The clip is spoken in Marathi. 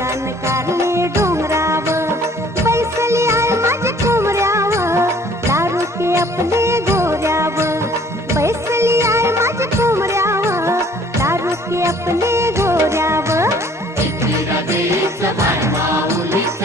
कान कारले डोंगराव, बैसली आहे माझ्या कोमऱ्याव, दारू की आपले गोऱ्याव, बैसली आहे माझ्या कोमऱ्याव, दारू की आपले गोऱ्याव. चित्ती रदेच भान माऊलीच